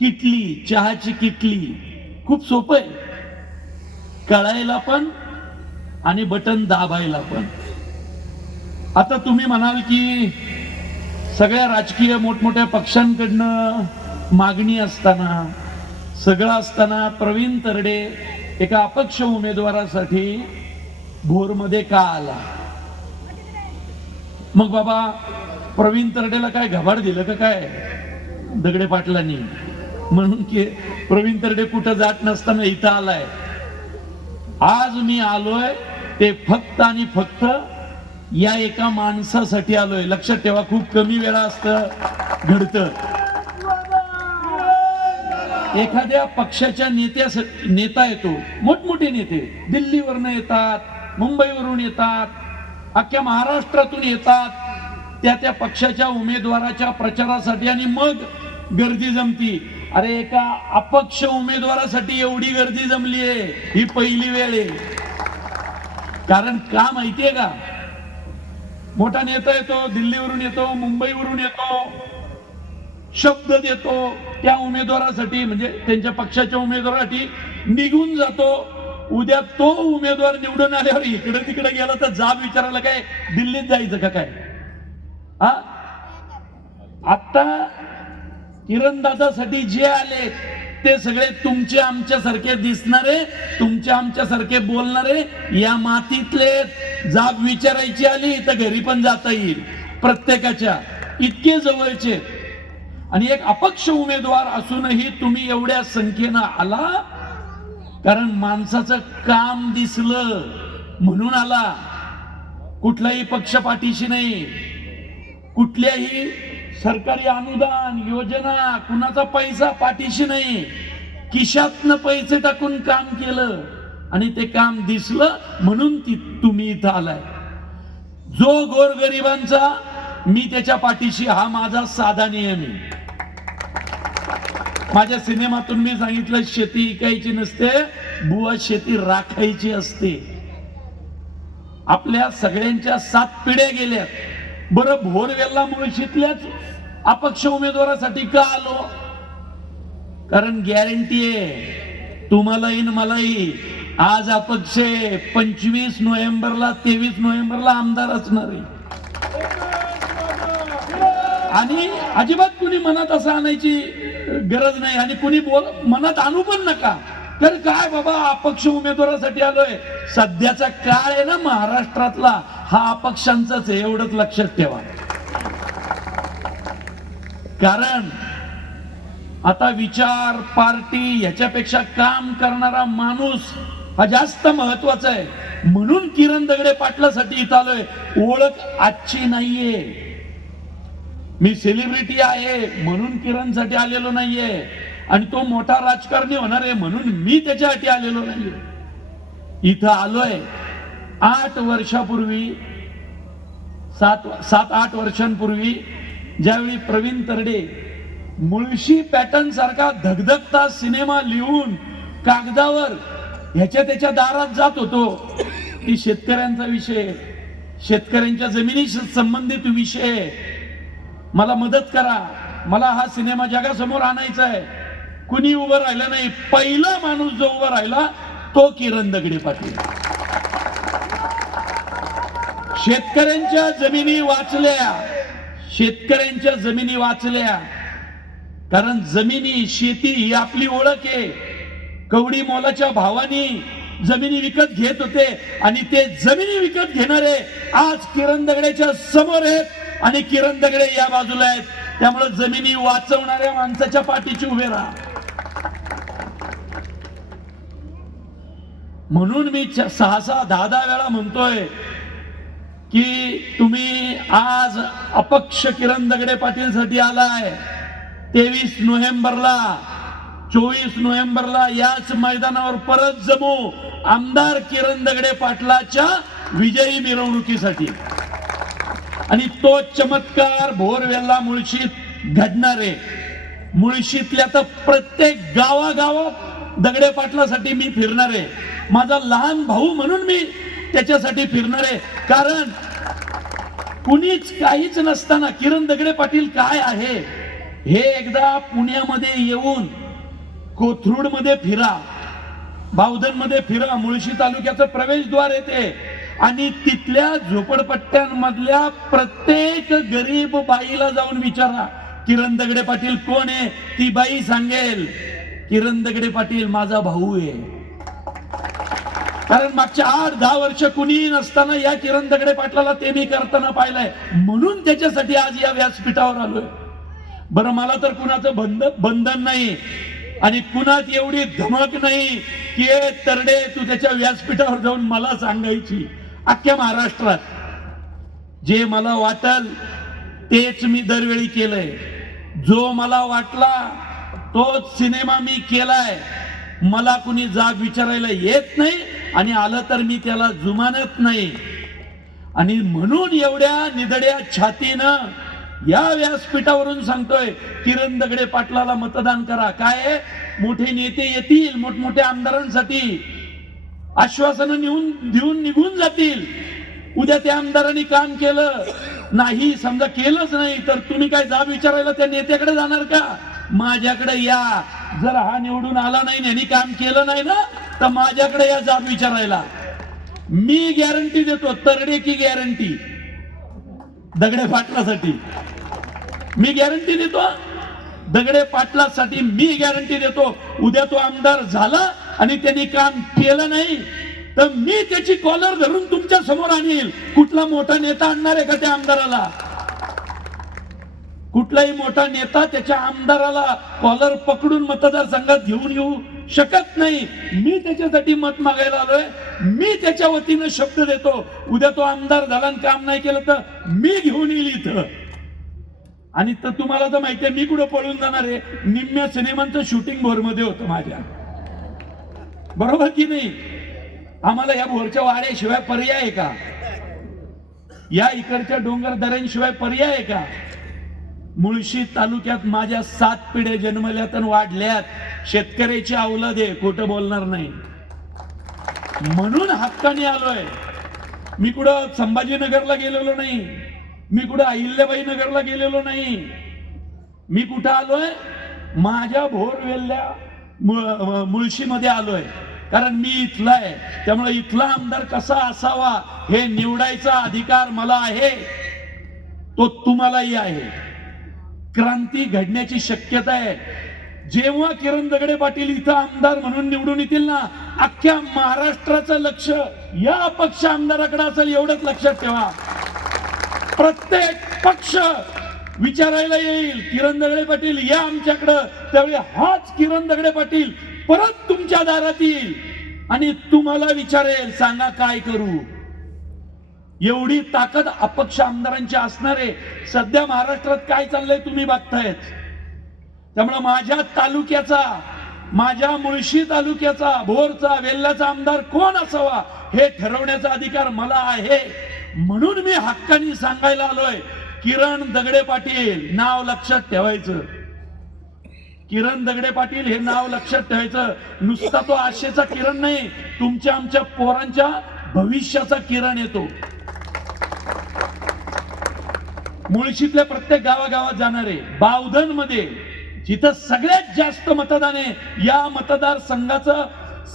किटली चहाची किटली. खूप सोपं आहे. कळायला पण आणि बटन दाबायला पण. आता तुम्ही म्हणाल की सगळ्या राजकीय मोठमोठ्या पक्षांकडनं मागणी असताना सगळं असताना प्रवीण तरडे एका अपक्ष उमेदवारासाठी भोरमध्ये का आला? मग बाबा प्रवीण तरडेला काय घबाड दिलं का काय? दगडे पाटलांनी. म्हणून की प्रवीण तरडे कुठं जात नसताना इथं आलाय. आज मी आलोय ते फक्त आणि फक्त या एका माणसासाठी आलोय. लक्षात ठेवा खूप कमी वेळा असत घडत. एखाद्या पक्षाच्या नेत्या नेता येतो मोठमोठे नेते दिल्लीवरनं येतात मुंबईवरून येतात अख्ख्या महाराष्ट्रातून येतात त्या त्या पक्षाच्या उमेदवाराच्या प्रचारासाठी आणि मग गर्दी जमती. अरे एका अपक्ष उमेदवारासाठी एवढी गर्दी जमली आहे ही पहिली वेळ आहे. कारण का माहितीये का? मोठा नेता येतो दिल्लीवरून येतो मुंबईवरून येतो शब्द देतो त्या उमेदवारासाठी म्हणजे त्यांच्या पक्षाच्या उमेदवारासाठी निघून जातो. उद्या तो उमेदवार निवडून आल्यावर इकडे तिकडे गेला तर जाब विचारायला काय दिल्लीत जायचं का काय? हा? आता किरणदादासाठी जे आले ते सगळे तुमचे आमच्या सारखे दिसणारे तुमच्या आमच्या सारखे बोलणारे या मातीतले जाब विचारायची आली तर घरी पण जाता येईल. प्रत्येकाच्या इतके जवळचे. आणि एक अपक्ष उमेदवार असूनही तुम्ही एवढ्या संख्येनं आला कारण माणसाचं काम दिसलं म्हणून आला. कुठलाही पक्ष पाठीशी नाही. कुठल्याही सरकारी अनुदान योजना कुणाचा पैसा पाठीशी नाही. किशातनं पैसे टाकून काम केलं आणि ते काम दिसलं म्हणून ती तुम्ही इथं आलाय. जो गोरगरिबांचा मी त्याच्या पाठीशी हा माझा साधा नियम आहे. माझ्या सिनेमातून मी सांगितलं शेती इकायची नसते बुवा शेती राखायची असते. आपल्या सगळ्यांच्या सात पिढ्या गेल्यात. बरं भोरवेल्ला मुळशीतल्याच अपक्ष उमेदवारासाठी का आलो? कारण गॅरंटी आहे तुम्हालाही न मलाही आज अपक्ष आहे पंचवीस नोव्हेंबरला तेवीस नोव्हेंबरला आमदार असणार आहे. आणि अजिबात कुणी मनात असं आणायची गरज नाही आणि कुणी बोल मनात आणू पण नका. तर काय बाबा अपक्ष उमेदवारासाठी आलोय. सध्याचा काळ आहे ना महाराष्ट्रातला हा अपक्षांचाच आहे एवढंच लक्षात ठेवा. कारण आता विचार पार्टी ह्याच्यापेक्षा काम करणारा माणूस हा जास्त महत्त्वाचा आहे. म्हणून किरण दगडे पाटलासाठी इथं आलोय. ओळख आजची नाहीये. मी सेलिब्रिटी आहे म्हणून किरणसाठी आलेलो नाहीये. आणि तो मोठा राजकारणी होणार आहे म्हणून मी त्याच्यासाठी आलेलो नाही इथं आलोय आठ वर्षापूर्वी सात सात आठ वर्षांपूर्वी ज्यावेळी प्रवीण तरडे मुळशी पॅटर्न सारखा धगधगता सिनेमा लिहून कागदावर ह्याच्या त्याच्या दारात जात होतो की शेतकऱ्यांचा विषय शेतकऱ्यांच्या जमिनीशी संबंधित विषय. मला मदत करा. मला हा सिनेमा जगासमोर आणायचा आहे. कुणी उभं राहिलं नाही. पहिला माणूस जो उभा राहिला तो किरण दगडे पाटील. शेतकऱ्यांच्या जमिनी वाचल्या. शेतकऱ्यांच्या जमिनी वाचल्या. कारण जमिनी शेती ही आपली ओळख आहे. कवडी मोलाच्या भावानी जमिनी विकत घेत होते आणि ते जमिनी विकत घेणारे आज किरण दगड्याच्या समोर आहेत आणि किरण दगडे या बाजूला आहेत. त्यामुळे जमिनी वाचवणाऱ्या माणसाच्या पाठीची उभे राहा. म्हणून मी च- सहा सहा दहा दहा वेळा म्हणतोय की तुम्ही आज अपक्ष किरण दगडे पाटील साठी आलाय. तेवीस नोव्हेंबरला चोवीस नोव्हेंबरला याच मैदानावर परत जमू आमदार किरण दगडे पाटलाच्या विजयी मिरवणुकीसाठी. आणि तो चमत्कार भोरवेल्ला मुळशीत घडणार. आहे मुळशीतल्या तर प्रत्येक गावागावात दगडे पाटलासाठी मी फिरणार. आहे माझा लहान भाऊ म्हणून मी त्याच्यासाठी फिरणार आहे. कारण कुणीच काहीच नसताना किरण दगडे पाटील काय आहे? हे एकदा पुण्यामध्ये येऊन कोथरूडमध्ये फिरा. बावधनमध्ये फिरा. मुळशी तालुक्याचं प्रवेशद्वार येते. आणि तिथल्या झोपडपट्ट्यांमधल्या प्रत्येक गरीब बाईला जाऊन विचारा किरण दगडे पाटील कोण आहे? ती बाई सांगेल किरण दगडे पाटील माझा भाऊ आहे. कारण मागच्या आठ दहा वर्ष कुणीही नसताना या किरण दगडे पाटलाला ते मी करताना पाहिलंय. म्हणून त्याच्यासाठी आज या व्यासपीठावर आलोय. बरं मला तर कुणाचं बंध बंधन नाही. आणि कुणात एवढी धमक नाही की तरडे तू त्याच्या व्यासपीठावर जाऊन मला सांगायची. अख्ख्या महाराष्ट्रात. जे मला वाटल तेच मी दरवेळी केलंय. जो मला वाटला तोच सिनेमा मी केलाय. मला कुणी जाग विचारायला येत नाही आणि आलं तर मी त्याला जुमानत नाही. आणि म्हणून एवढ्या निधड्या छातीनं या व्यासपीठावरून सांगतोय किरण दगडे पाटलाला मतदान करा. काय? मोठे नेते येतील मोठमोठ्या आमदारांसाठी. आश्वासनं नेऊन देऊन निघून जातील. उद्या त्या आमदारांनी काम केलं. नाही समजा केलंच नाही तर तुम्ही काय जाब विचारायला त्या नेत्याकडे जाणार का? माझ्याकडे या. जर हा निवडून आला नाही यांनी काम केलं नाही ना तर माझ्याकडे या जाब विचारायला. मी गॅरंटी देतो तरडे की गॅरंटी दगडे फाटण्यासाठी मी गॅरंटी देतो दगडे पाटलासाठी मी गॅरंटी देतो. उद्या तो आमदार झाला आणि त्यांनी काम केलं नाही तर मी त्याची कॉलर धरून तुमच्यासमोर आणील. कुठला मोठा नेता आणणार आहे का त्या आमदाराला? कुठलाही मोठा नेता त्याच्या आमदाराला कॉलर पकडून मतदारसंघात घेऊन येऊ शकत नाही. मी त्याच्यासाठी मत मागायला आलोय. मी त्याच्या वतीनं शब्द देतो. उद्या तो आमदार झाला आणि काम नाही केलं तर मी घेऊन येईल इथं. आणि तर तुम्हाला तर माहितीये मी कुठं पळून जाणार आहे? निम्म्या सिनेमांचं शूटिंग भोरमध्ये होतं माझ्या. बरोबर की नाही? आम्हाला या भोरच्या वाड्याशिवाय पर्याय आहे का? या इकडच्या डोंगर दऱ्यांशिवाय पर्याय आहे का? मुळशी तालुक्यात माझ्या सात पिढ्या जन्मल्यात आणि वाढल्यात. शेतकऱ्याची अवलद आहे खोटं बोलणार नाही. म्हणून हक्काने आलोय. मी कुठं संभाजीनगरला गेलेलो नाही. मी कुठं अहिल्याबाई नगरला गेलेलो नाही. मी कुठं आलोय? माझ्या भोरवेल्ल्या मुळशीमध्ये आलोय. कारण मी इथला आहे. त्यामुळे इथला आमदार कसा असावा हे निवडायचा अधिकार मला आहे. तो तुम्हालाही आहे. क्रांती घडण्याची शक्यता आहे. जेव्हा किरण दगडे पाटील इथं आमदार म्हणून निवडून येतील ना अख्ख्या महाराष्ट्राचं लक्ष या पक्ष आमदाराकडे असेल एवढंच लक्षात ठेवा. प्रत्येक पक्ष विचारायला येईल किरण दगडे पाटील या आमच्याकडं त्यावेळी हाच किरण दगडे पाटील परत तुमच्या दारात येईल. आणि तुम्हाला विचारेल सांगा काय करू? एवढी ताकद अपक्ष आमदारांची असणार आहे सध्या महाराष्ट्रात काय चाललंय तुम्ही बघतायत. त्यामुळे माझ्या तालुक्याचा माझ्या मुळशी तालुक्याचा भोरचा वेल्ल्याचा आमदार कोण असावा हे ठरवण्याचा अधिकार मला आहे. म्हणून मी हक्कानी सांगायला आलोय किरण दगडे पाटील नाव लक्षात ठेवायचं. किरण दगडे पाटील हे नाव लक्षात ठेवायचं. नुसता तो आशेचा किरण नाही तुमच्या आमच्या पोरांच्या भविष्याचा किरण येतो. मुळशीतल्या प्रत्येक गावागावात जाणारे बावधनमध्ये जिथं सगळ्यात जास्त मतदान आहे या मतदारसंघाचं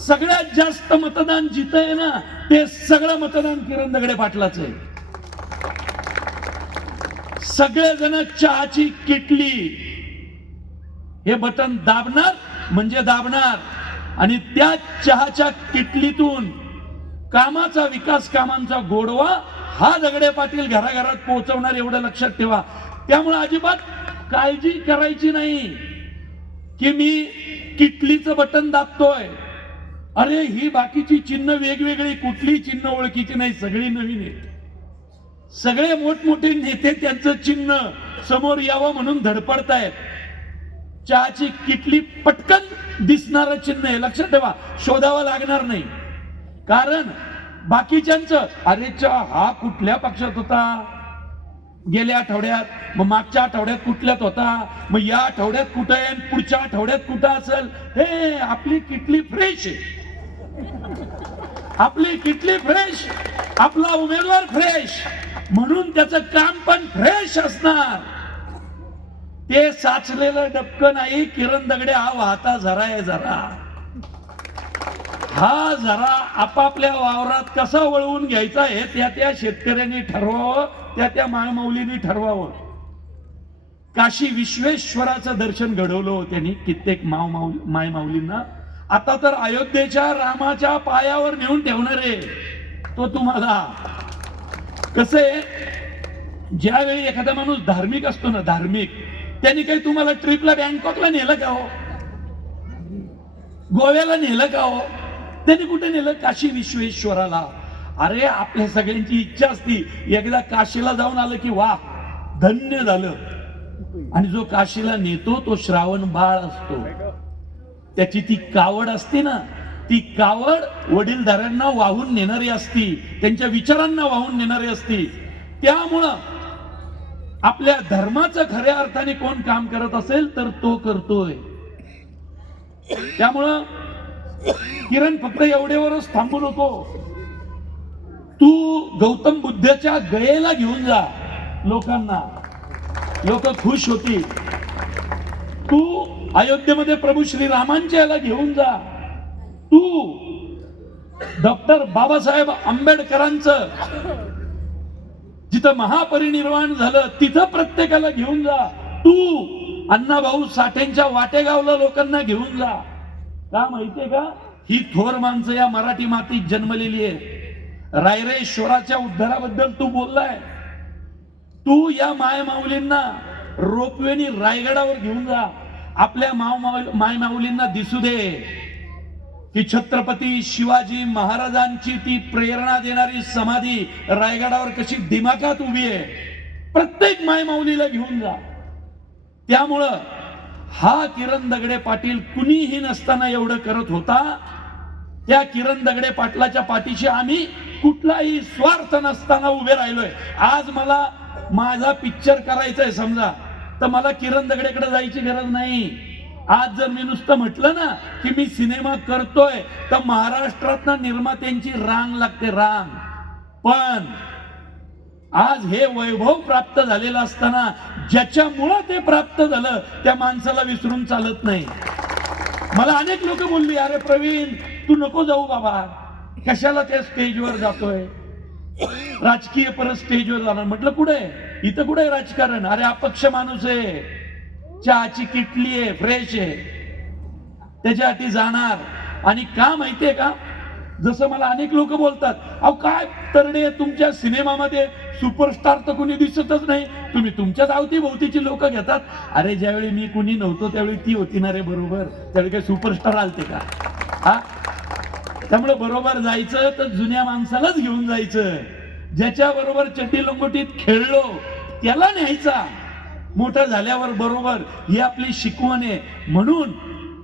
सगळ्यात जास्त मतदान जिथं आहे ना ते सगळं मतदान किरण दगडे पाटलाच आहे. सगळेजण चहाची किटली. हे बटन दाबणार म्हणजे दाबणार. आणि त्या चहाच्या किटलीतून कामाचा विकास कामांचा गोडवा हा दगडे पाटील घराघरात पोहोचवणार एवढं लक्षात ठेवा. त्यामुळे अजिबात काळजी करायची नाही की मी किटलीचं बटन दाबतोय. अरे ही बाकीची चिन्ह वेगवेगळी कुठली चिन्ह ओळखीची नाही सगळी नवीन आहेत. सगळे मोठमोठे नेते त्यांचं चिन्ह समोर यावं म्हणून धडपडतायत. चहाची किटली पटकन दिसणारं चिन्ह आहे. लक्षात ठेवा शोधावं लागणार नाही. कारण बाकीच्यांचं अरे चा हा कुठल्या पक्षात होता? गेल्या आठवड्यात मग मागच्या आठवड्यात कुठल्यात होता? मग या आठवड्यात कुठं आहे? पुढच्या आठवड्यात कुठं असेल? हे आपली किटली फ्रेश आहे. आपली किटली फ्रेश आपला उमेदवार फ्रेश. म्हणून त्याचं काम पण फ्रेश असणार. ते साचलेलं डबकं नाही किरण दगडे हा वाहता झरा आहे जरा. हा जरा आपापल्या वावरात कसा वळवून घ्यायचा हे त्या त्या शेतकऱ्यांनी ठरवावं त्या त्या मायमाऊलींनी ठरवावं. काशी विश्वेश्वराचं दर्शन घडवलं हो त्यांनी कित्येक माव माऊ माय माऊलींना आता तर अयोध्येच्या रामाच्या पायावर नेऊन ठेवणार आहे तो तुम्हाला. कसे ज्यावेळी एखादा माणूस धार्मिक असतो ना धार्मिक त्यांनी काही तुम्हाला ट्रिपला बँकॉकला नेलं का हो? गोव्याला नेलं का हो? त्यांनी कुठे नेलं? काशी विश्वेश्वराला. अरे आपल्या सगळ्यांची इच्छा असती. एकदा काशीला जाऊन आलं की वा धन्य झालं. आणि जो काशीला नेतो तो श्रावण बाळ असतो. त्याची ती कावड असते ना ती कावड वडीलधाऱ्यांना वाहून नेणारी असती. त्यांच्या विचारांना वाहून नेणारी असती. त्यामुळं आपल्या धर्माचं खऱ्या अर्थाने कोण काम करत असेल तर तो करतोय. त्यामुळं किरण फक्त एवढेवरच थांबू नको तू गौतम बुद्धाच्या गयेला घेऊन जा लोकांना. लोक खुश होती तू अयोध्येमध्ये प्रभू श्रीरामांच्या याला घेऊन जा. तू डॉक्टर बाबासाहेब आंबेडकरांचं जिथं महापरिनिर्वाण झालं तिथं प्रत्येकाला घेऊन जा. तू अण्णाभाऊ साठेंच्या वाटेगावला लोकांना घेऊन जा. का माहितीये का? ही थोर माणसं या मराठी मातीत जन्मलेली आहे रायरेश्वराच्या उद्धाराबद्दल तू बोललाय. तू या माय माऊलींना रोपवेनी रायगडावर घेऊन जा. आपल्या माव माय माऊलींना दिसू दे. की छत्रपती शिवाजी महाराजांची ती प्रेरणा देणारी समाधी रायगडावर कशी दिमाखात उभी आहे. प्रत्येक माय माऊलीला घेऊन जा. त्यामुळं हा किरण दगडे पाटील कुणीही नसताना एवढं करत होता. त्या किरण दगडे पाटलाच्या पाठीशी आम्ही कुठलाही स्वार्थ नसताना उभे राहिलोय. आज मला माझा पिक्चर करायचा आहे समजा. तर मला किरण दगडेकडे जायची गरज नाही. आज जर मी नुसतं म्हटलं ना की मी सिनेमा करतोय तर महाराष्ट्रात निर्मात्यांची रांग लागते रांग. पण आज हे वैभव प्राप्त झालेलं असताना ज्याच्यामुळं ते प्राप्त झालं त्या माणसाला विसरून चालत नाही. मला अनेक लोक बोलली अरे प्रवीण तू नको जाऊ बाबा. कशाला त्या स्टेजवर जातोय? राजकीय परत स्टेजवर जाणार. म्हटलं कुठे? इथं कुठे राजकारण? अरे अपक्ष माणूस आहे. चहाची किटली आहे फ्रेश आहे. त्याच्यासाठी जाणार. आणि का माहितीये का? जसं मला अनेक लोक बोलतात अहो काय तरडे तुमच्या सिनेमामध्ये? सुपरस्टार तर कुणी दिसतच नाही. तुम्ही तुमच्याच अवतीभोवतीची लोक घेतात. अरे ज्यावेळी मी कुणी नव्हतो त्यावेळी ती होती ना रे बरोबर. त्यावेळी काही सुपरस्टार आलते का? हा? त्यामुळे बरोबर जायचं तर जुन्या माणसालाच घेऊन जायचं. ज्याच्या बरोबर चड्डी लंगोटीत खेळलो त्याला न्यायचा. मोठा झाल्यावर बरोबर ही आपली शिकवण आहे. म्हणून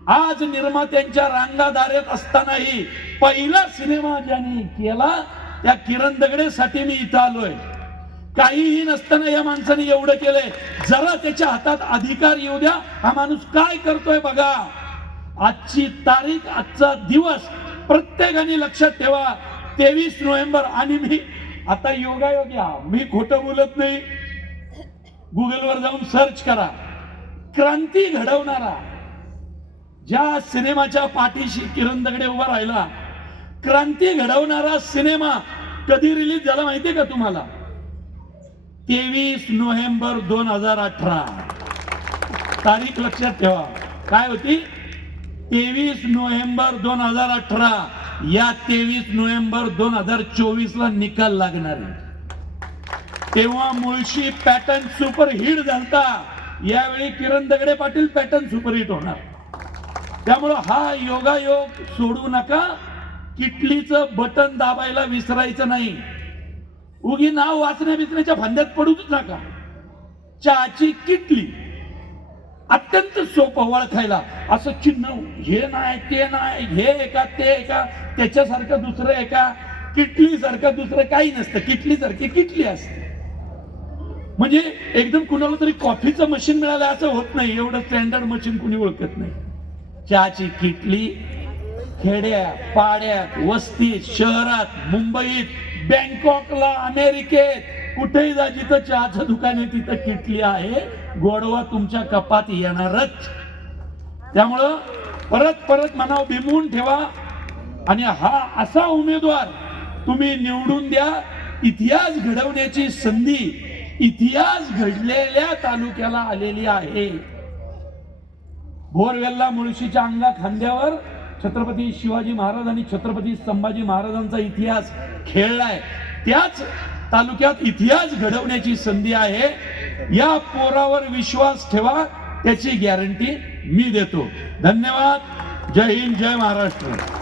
आज निर्मात्यांच्या रांगादारेत असतानाही पहिला सिनेमा ज्याने केला त्या किरण दगडेसाठी मी इथं आलोय. काहीही नसताना या माणसाने एवढं केलंय. जरा त्याच्या हातात अधिकार येऊ द्या. हा माणूस काय करतोय बघा. आजची तारीख आजचा दिवस प्रत्येकाने लक्षात ठेवा. तेवीस नोव्हेंबर आणि मी आता योगायोग या मी खोटं बोलत नाही. गुगलवर जाऊन सर्च करा. क्रांती घडवणारा. ज्या सिनेमाच्या पाठीशी किरण दगडे उभा राहिला क्रांती घडवणारा सिनेमा कधी रिलीज झाला माहितीये का तुम्हाला? तेवीस नोव्हेंबर दोन हजार अठरा. तारीख लक्षात ठेवा. काय होती? तेवीस नोव्हेंबर दोन हजार अठरा. या तेवीस नोव्हेंबर दोन हजार चोवीस ला निकाल लागणार आहे. तेव्हा मुळशी पॅटर्न सुपरहिट झालता. यावेळी किरण दगडे पाटील पॅटर्न सुपरहिट होणार. त्यामुळं हा योगायोग सोडू नका. किटलीचं बटन दाबायला विसरायचं नाही. उगी नाव वाचण्या बिचण्याच्या फंद्यात पडूच नका चहाची किटली. अत्यंत सोपं ओळखायला असं चिन्ह हे नाही ते नाही हे एका ते एका त्याच्यासारखं दुसरं एका किटली सारखं दुसरं काही नसतं किटली सारखी किटली असते. म्हणजे एकदम कुणाला तरी कॉफीचं मशीन मिळालं असं होत नाही एवढं स्टँडर्ड मशीन कुणी ओळखत नाही. चहाची किटली खेड्या पाड्यात वस्तीत शहरात मुंबईत बँकॉकला अमेरिकेत. कुठेही जा जिथं चहाचं दुकान आहे तिथं किटली आहे. गोडवा तुमच्या कपात येणारच. त्यामुळं परत परत मनाव भिमवून ठेवा. आणि हा असा उमेदवार तुम्ही निवडून द्या. इतिहास घडवण्याची संधी इतिहास घडलेल्या तालुक्याला आलेली आहे. बोरवेल्ला मुळशीच्या अंगा खांद्यावर छत्रपती शिवाजी महाराज आणि छत्रपती संभाजी महाराजांचा इतिहास खेळलाय. त्याच तालुक्यात इतिहास घडवण्याची संधी आहे. या पोरावर विश्वास ठेवा त्याची गॅरंटी मी देतो. धन्यवाद. जय हिंद जय महाराष्ट्र.